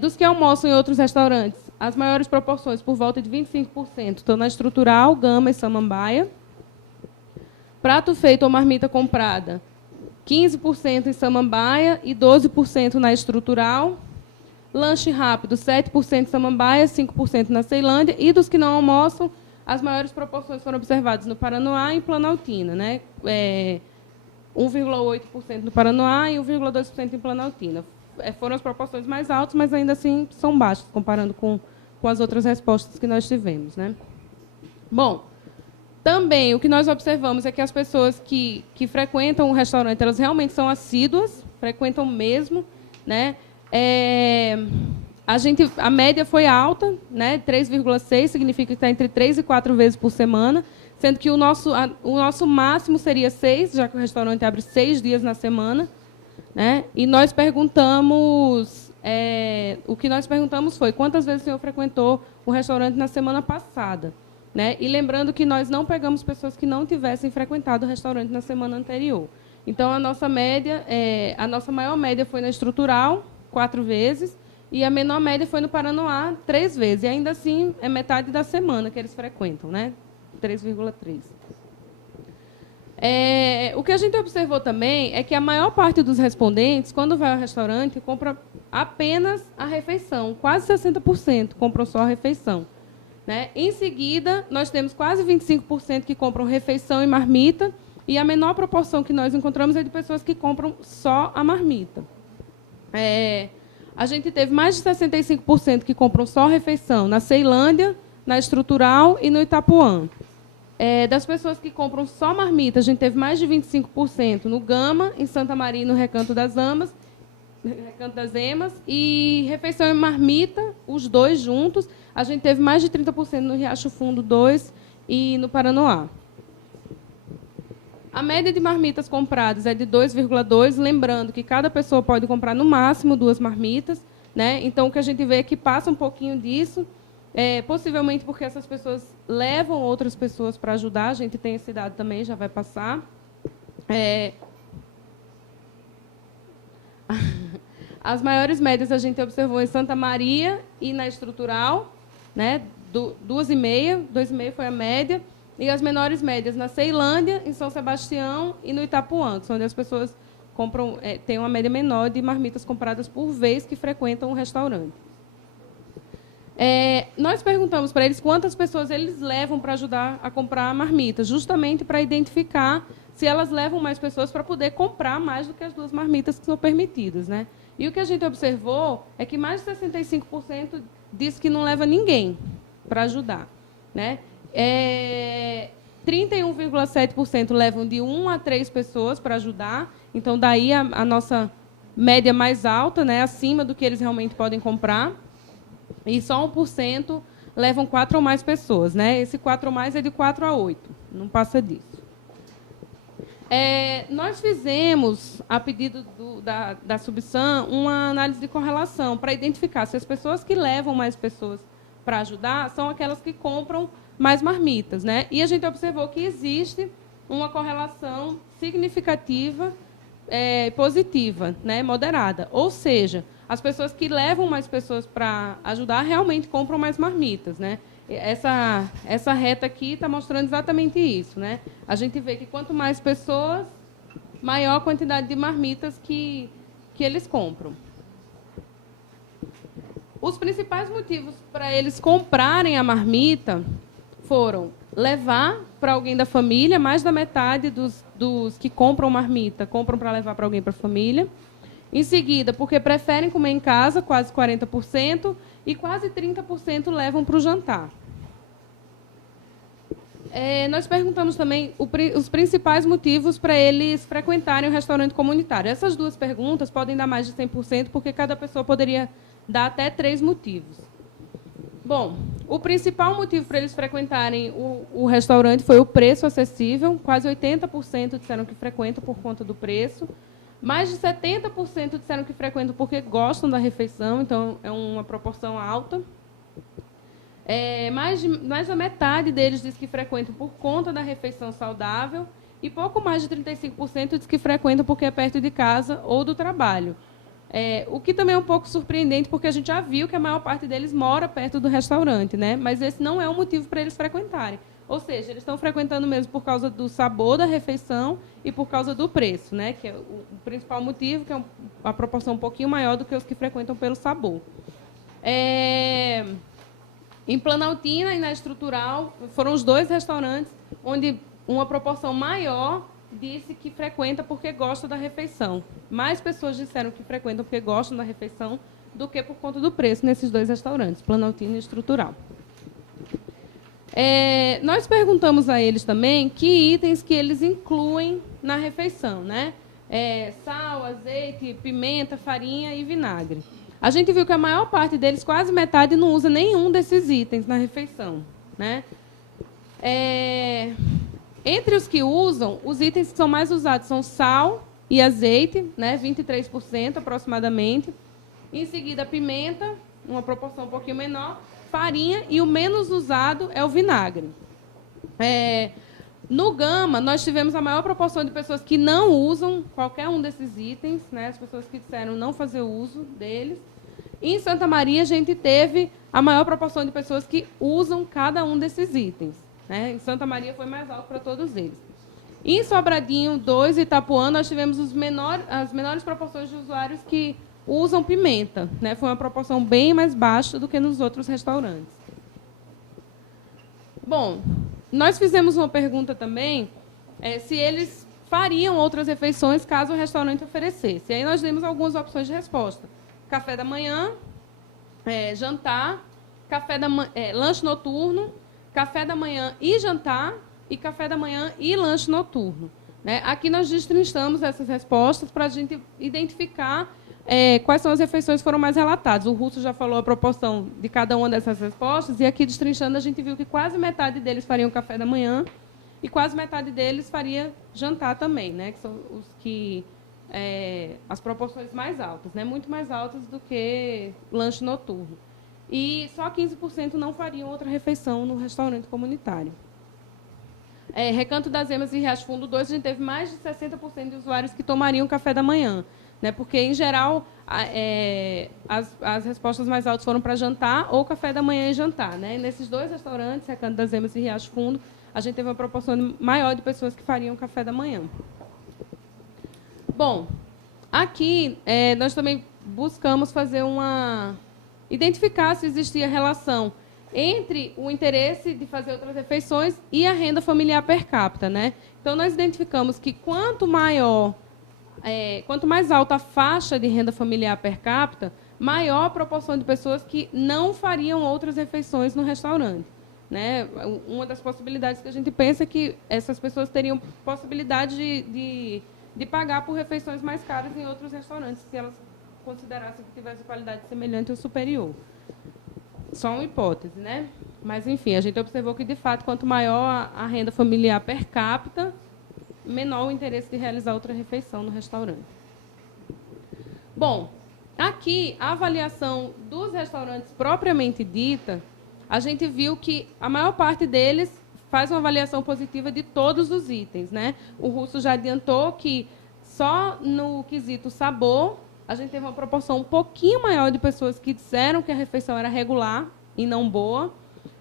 Dos que almoçam em outros restaurantes, as maiores proporções, por volta de 25%, estão na Estrutural, Gama e Samambaia. Prato feito ou marmita comprada, 15% em Samambaia e 12% na Estrutural. Lanche rápido, 7% em Samambaia, 5% na Ceilândia. E dos que não almoçam, as maiores proporções foram observadas no Paranoá e em Planaltina. Né? 1,8% no Paranoá e 1,2% em Planaltina. Foram as proporções mais altas, mas ainda assim são baixas, comparando com as outras respostas que nós tivemos. Né? Bom, também o que nós observamos é que as pessoas que frequentam o restaurante, elas realmente são assíduas, frequentam mesmo. Né? A média foi alta, né? 3,6, significa que está entre 3 e 4 vezes por semana, sendo que o nosso máximo seria 6, já que o restaurante abre 6 dias na semana. Né? E nós perguntamos, o que nós perguntamos foi quantas vezes o senhor frequentou o restaurante na semana passada. Né? E lembrando que nós não pegamos pessoas que não tivessem frequentado o restaurante na semana anterior. Então, a nossa maior média foi na Estrutural, 4 vezes, e a menor média foi no Paranoá, 3 vezes. E ainda assim, é metade da semana que eles frequentam, né? 3,3. O que a gente observou também é que a maior parte dos respondentes, quando vai ao restaurante, compra apenas a refeição. Quase 60% compram só a refeição. Né? Em seguida, nós temos quase 25% que compram refeição e marmita, e a menor proporção que nós encontramos é de pessoas que compram só a marmita. A gente teve mais de 65% que compram só a refeição na Ceilândia, na Estrutural e no Itapuã. Das pessoas que compram só marmita, a gente teve mais de 25% no Gama, em Santa Maria e no Recanto das Emas, e refeição e marmita, os dois juntos, a gente teve mais de 30% no Riacho Fundo 2 e no Paranoá. A média de marmitas compradas é de 2,2, lembrando que cada pessoa pode comprar no máximo 2 marmitas. Né? Então, o que a gente vê é que passa um pouquinho disso, possivelmente porque essas pessoas levam outras pessoas para ajudar, a gente tem esse dado também, já vai passar. As maiores médias a gente observou em Santa Maria e na Estrutural, né? 2,5, 2,5 foi a média. E as menores médias na Ceilândia, em São Sebastião e no Itapuã, onde as pessoas compram, tem uma média menor de marmitas compradas por vez que frequentam o restaurante. Nós perguntamos para eles quantas pessoas eles levam para ajudar a comprar a marmita, justamente para identificar se elas levam mais pessoas para poder comprar mais do que as 2 marmitas que são permitidas, né? E o que a gente observou é que mais de 65% diz que não leva ninguém para ajudar, né? 31,7% levam de 1 a 3 pessoas para ajudar, então daí a nossa média mais alta, né, acima do que eles realmente podem comprar, e só 1% levam 4 ou mais pessoas, né? Esse 4 ou mais é de 4 a 8, não passa disso. Nós fizemos, a pedido da Subsan, uma análise de correlação para identificar se as pessoas que levam mais pessoas para ajudar são aquelas que compram mais marmitas, né? E a gente observou que existe uma correlação significativa, positiva, né? Moderada. Ou seja, as pessoas que levam mais pessoas para ajudar realmente compram mais marmitas, né? Essa reta aqui está mostrando exatamente isso, né? A gente vê que quanto mais pessoas, maior a quantidade de marmitas que eles compram. Os principais motivos para eles comprarem a marmita foram levar para alguém da família, mais da metade dos que compram marmita compram para levar para alguém para a família. Em seguida, porque preferem comer em casa, quase 40%, e quase 30% levam para o jantar. Nós perguntamos também os principais motivos para eles frequentarem o restaurante comunitário. Essas 2 perguntas podem dar mais de 100%, porque cada pessoa poderia dar até 3 motivos. Bom, o principal motivo para eles frequentarem o restaurante foi o preço acessível. Quase 80% disseram que frequentam por conta do preço. Mais de 70% disseram que frequentam porque gostam da refeição, então é uma proporção alta. Mais da metade deles diz que frequentam por conta da refeição saudável e pouco mais de 35% diz que frequentam porque é perto de casa ou do trabalho. O que também é um pouco surpreendente, porque a gente já viu que a maior parte deles mora perto do restaurante, né? Mas esse não é um motivo para eles frequentarem. Ou seja, eles estão frequentando mesmo por causa do sabor da refeição e por causa do preço, né? Que é o principal motivo, que é uma proporção um pouquinho maior do que os que frequentam pelo sabor. Em Planaltina e na Estrutural, foram os 2 restaurantes onde uma proporção maior disse que frequenta porque gosta da refeição. Mais pessoas disseram que frequentam porque gostam da refeição do que por conta do preço nesses 2 restaurantes, Planaltina e Estrutural. Nós perguntamos a eles também que itens que eles incluem na refeição, né? Sal, azeite, pimenta, farinha e vinagre. A gente viu que a maior parte deles, quase metade, não usa nenhum desses itens na refeição, né? Entre os que usam, os itens que são mais usados são sal e azeite, né? 23% aproximadamente. Em seguida, pimenta, uma proporção um pouquinho menor, farinha, e o menos usado é o vinagre. No Gama, nós tivemos a maior proporção de pessoas que não usam qualquer um desses itens, né? As pessoas que disseram não fazer uso deles. E em Santa Maria, a gente teve a maior proporção de pessoas que usam cada um desses itens, né? Em Santa Maria foi mais alto para todos eles. Em Sobradinho 2 e Itapuã, nós tivemos as menores proporções de usuários que usam pimenta, né? Foi uma proporção bem mais baixa do que nos outros restaurantes. Bom, nós fizemos uma pergunta também, se eles fariam outras refeições caso o restaurante oferecesse. E aí nós demos algumas opções de resposta. Café da manhã, jantar, lanche noturno, café da manhã e jantar, e café da manhã e lanche noturno, né? Aqui nós destrinchamos essas respostas para a gente identificar quais são as refeições que foram mais relatadas. O Russo já falou a proporção de cada uma dessas respostas, e aqui, destrinchando, a gente viu que quase metade deles fariam café da manhã e quase metade deles faria jantar também, né? Que são os que as proporções mais altas, né? Muito mais altas do que lanche noturno. E só 15% não fariam outra refeição no restaurante comunitário. Recanto das Emas e Riacho Fundo 2, a gente teve mais de 60% de usuários que tomariam café da manhã, né? Porque, em geral, as respostas mais altas foram para jantar ou café da manhã e jantar, né? E nesses 2 restaurantes, Recanto das Emas e Riacho Fundo, a gente teve uma proporção maior de pessoas que fariam café da manhã. Bom, aqui nós também buscamos fazer identificar se existia relação entre o interesse de fazer outras refeições e a renda familiar per capita, né? Então, nós identificamos que quanto mais alta a faixa de renda familiar per capita, maior a proporção de pessoas que não fariam outras refeições no restaurante, né? Uma das possibilidades que a gente pensa é que essas pessoas teriam possibilidade de pagar por refeições mais caras em outros restaurantes, se elas considerassem que tivesse qualidade semelhante ou superior. Só uma hipótese, né? Mas, enfim, a gente observou que, de fato, quanto maior a renda familiar per capita, menor o interesse de realizar outra refeição no restaurante. Bom, aqui, a avaliação dos restaurantes propriamente dita, a gente viu que a maior parte deles faz uma avaliação positiva de todos os itens, né? O Russo já adiantou que só no quesito sabor, a gente teve uma proporção um pouquinho maior de pessoas que disseram que a refeição era regular e não boa,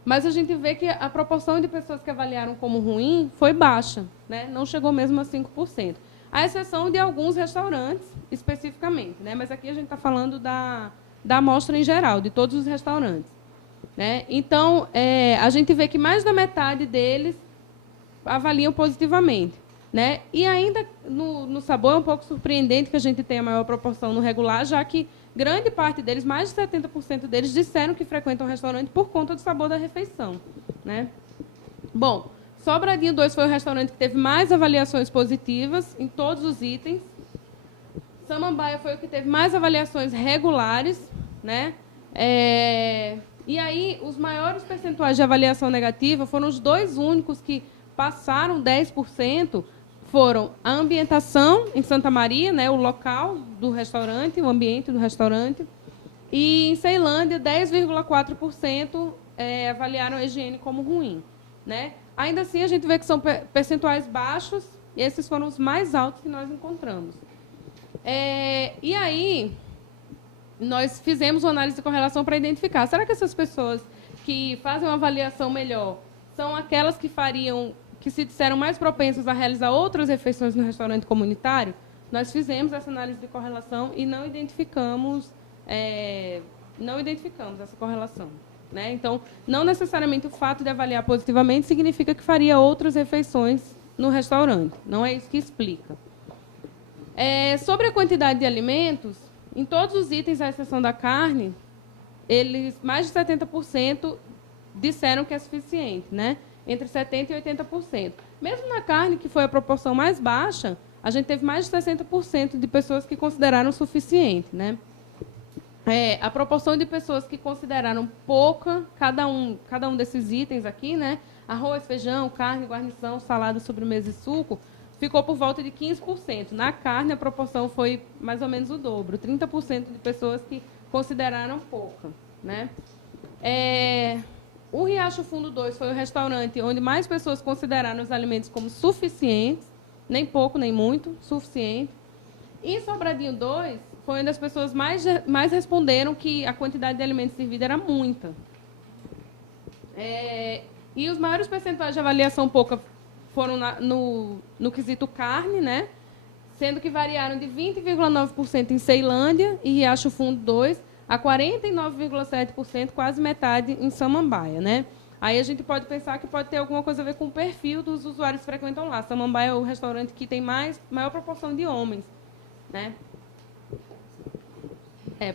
mas a gente vê que a proporção de pessoas que avaliaram como ruim foi baixa, né? Não chegou mesmo a 5%. À exceção de alguns restaurantes, especificamente, né? Mas aqui a gente está falando da amostra em geral, de todos os restaurantes, né? Então, a gente vê que mais da metade deles avaliam positivamente, né? E ainda no sabor é um pouco surpreendente que a gente tenha a maior proporção no regular, já que grande parte deles, mais de 70% deles, disseram que frequentam o restaurante por conta do sabor da refeição, né? Bom, Sobradinho 2 foi o restaurante que teve mais avaliações positivas em todos os itens. Samambaia foi o que teve mais avaliações regulares, né? E aí, os maiores percentuais de avaliação negativa foram os 2 únicos que passaram 10%, foram a ambientação em Santa Maria, né, o local do restaurante, o ambiente do restaurante, e em Ceilândia, 10,4% avaliaram a higiene como ruim, né? Ainda assim, a gente vê que são percentuais baixos, e esses foram os mais altos que nós encontramos. E aí, nós fizemos uma análise de correlação para identificar, será que essas pessoas que fazem uma avaliação melhor são aquelas que se disseram mais propensas a realizar outras refeições no restaurante comunitário? Nós fizemos essa análise de correlação e não identificamos essa correlação, né? Então, não necessariamente o fato de avaliar positivamente significa que faria outras refeições no restaurante. Não é isso que explica. Sobre a quantidade de alimentos, em todos os itens, à exceção da carne, mais de 70% disseram que é suficiente, né? Entre 70% e 80%. Mesmo na carne, que foi a proporção mais baixa, a gente teve mais de 60% de pessoas que consideraram suficiente, né? A proporção de pessoas que consideraram pouca, cada um desses itens aqui, né? Arroz, feijão, carne, guarnição, salada, sobremesa e suco, ficou por volta de 15%. Na carne, a proporção foi mais ou menos o dobro, 30% de pessoas que consideraram pouca, né? O Riacho Fundo 2 foi o restaurante onde mais pessoas consideraram os alimentos como suficientes, nem pouco, nem muito, suficiente. E Sobradinho 2 foi onde as pessoas mais responderam que a quantidade de alimentos servida era muita. E os maiores percentuais de avaliação pouca foram no quesito carne, né? Sendo que variaram de 20,9% em Ceilândia e Riacho Fundo 2 a 49,7%, quase metade em Samambaia, né? Aí a gente pode pensar que pode ter alguma coisa a ver com o perfil dos usuários que frequentam lá. Samambaia é o restaurante que tem maior proporção de homens, né?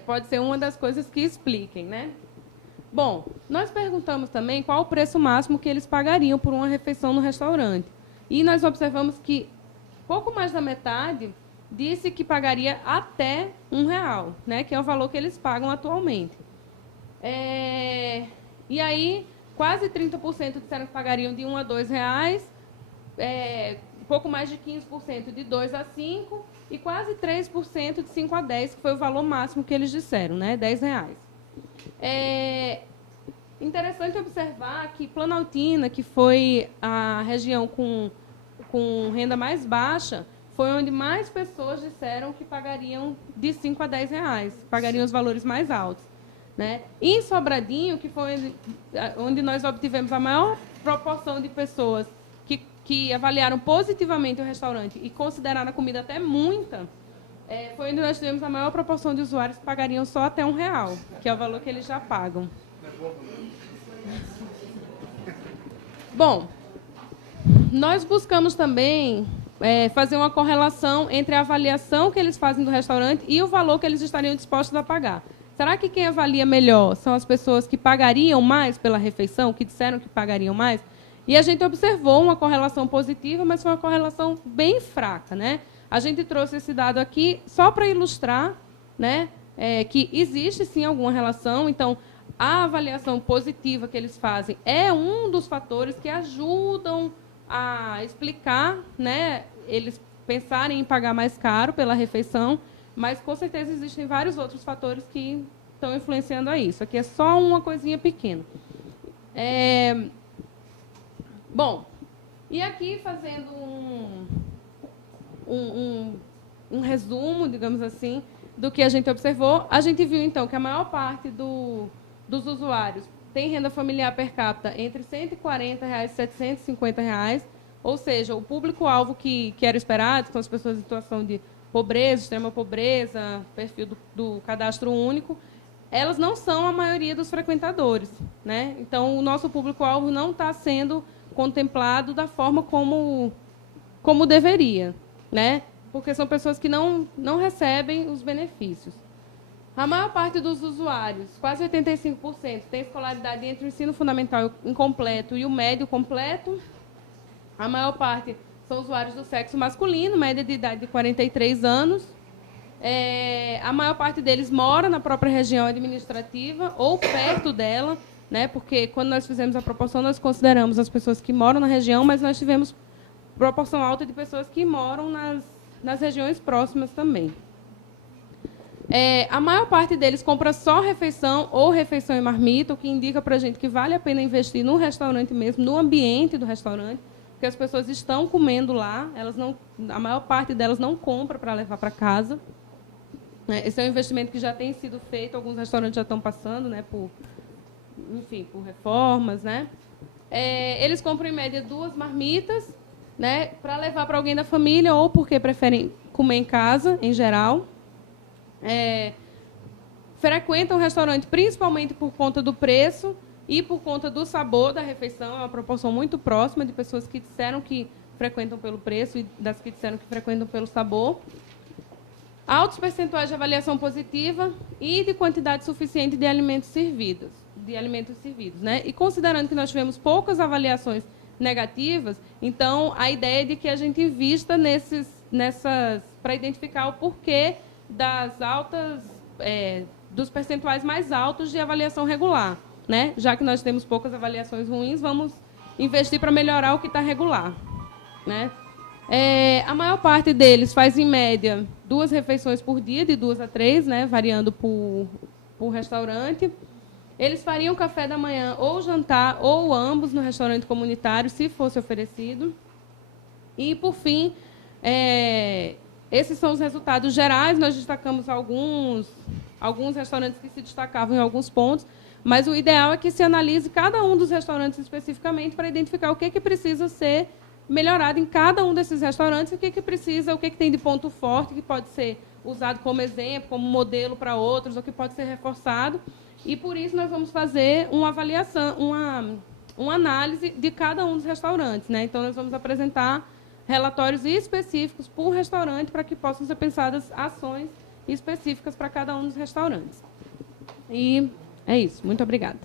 Pode ser uma das coisas que expliquem, né? Bom, nós perguntamos também qual o preço máximo que eles pagariam por uma refeição no restaurante. E nós observamos que pouco mais da metade disse que pagaria até R$1, né, que é o valor que eles pagam atualmente. E aí, quase 30% disseram que pagariam de R$1 a R$2, pouco mais de 15% de R$2 a R$5 e quase 3% de R$5 a R$10, que foi o valor máximo que eles disseram, né, R$10. Interessante observar que Planaltina, que foi a região com renda mais baixa, foi onde mais pessoas disseram que pagariam de 5 a 10 reais, pagariam os valores mais altos. Né? E em Sobradinho, que foi onde nós obtivemos a maior proporção de pessoas que avaliaram positivamente o restaurante e consideraram a comida até muita, foi onde nós tivemos a maior proporção de usuários que pagariam só até R$1, que é o valor que eles já pagam. Bom, nós buscamos também fazer uma correlação entre a avaliação que eles fazem do restaurante e o valor que eles estariam dispostos a pagar. Será que quem avalia melhor são as pessoas que pagariam mais pela refeição, que disseram que pagariam mais? E a gente observou uma correlação positiva, mas foi uma correlação bem fraca, né? A gente trouxe esse dado aqui só para ilustrar, né, que existe sim alguma relação. Então, a avaliação positiva que eles fazem é um dos fatores que ajudam a explicar, né, eles pensarem em pagar mais caro pela refeição, mas com certeza existem vários outros fatores que estão influenciando a isso. Aqui é só uma coisinha pequena. Bom, e aqui fazendo um resumo, digamos assim, do que a gente observou, a gente viu, então, que a maior parte dos usuários tem renda familiar per capita entre R$140 e R$750, ou seja, o público-alvo que era esperado, que são as pessoas em situação de pobreza, extrema pobreza, perfil do cadastro único, elas não são a maioria dos frequentadores, né? Então, o nosso público-alvo não está sendo contemplado da forma como deveria, né? Porque são pessoas que não recebem os benefícios. A maior parte dos usuários, quase 85%, tem escolaridade entre o ensino fundamental incompleto e o médio completo. A maior parte são usuários do sexo masculino, média de idade de 43 anos. A maior parte deles mora na própria região administrativa ou perto dela, né? Porque quando nós fizemos a proporção, nós consideramos as pessoas que moram na região, mas nós tivemos proporção alta de pessoas que moram nas regiões próximas também. A maior parte deles compra só refeição ou refeição em marmita, o que indica para a gente que vale a pena investir no restaurante mesmo, no ambiente do restaurante, porque as pessoas estão comendo lá, a maior parte delas não compra para levar para casa. Esse é um investimento que já tem sido feito, alguns restaurantes já estão passando, né, por reformas, né? Eles compram, em média, 2 marmitas, né, para levar para alguém da família ou porque preferem comer em casa, em geral. Frequentam o restaurante principalmente por conta do preço e por conta do sabor da refeição. É uma proporção muito próxima de pessoas que disseram que frequentam pelo preço e das que disseram que frequentam pelo sabor. Altos percentuais de avaliação positiva e de quantidade suficiente de alimentos servidos. Né? E considerando que nós tivemos poucas avaliações negativas, então a ideia é de que a gente invista nessas para identificar o porquê dos percentuais mais altos de avaliação regular, né? Já que nós temos poucas avaliações ruins, vamos investir para melhorar o que está regular, né? A maior parte deles faz, em média, 2 refeições por dia, de 2 a 3, né? Variando por restaurante. Eles fariam café da manhã ou jantar, ou ambos, no restaurante comunitário, se fosse oferecido. E, por fim, esses são os resultados gerais. Nós destacamos alguns restaurantes que se destacavam em alguns pontos, mas o ideal é que se analise cada um dos restaurantes especificamente para identificar o que precisa ser melhorado em cada um desses restaurantes, o que tem de ponto forte, que pode ser usado como exemplo, como modelo para outros, ou que pode ser reforçado. E, por isso, nós vamos fazer uma avaliação, uma análise de cada um dos restaurantes, né? Então, nós vamos apresentar relatórios específicos por restaurante para que possam ser pensadas ações específicas para cada um dos restaurantes. E é isso. Muito obrigada.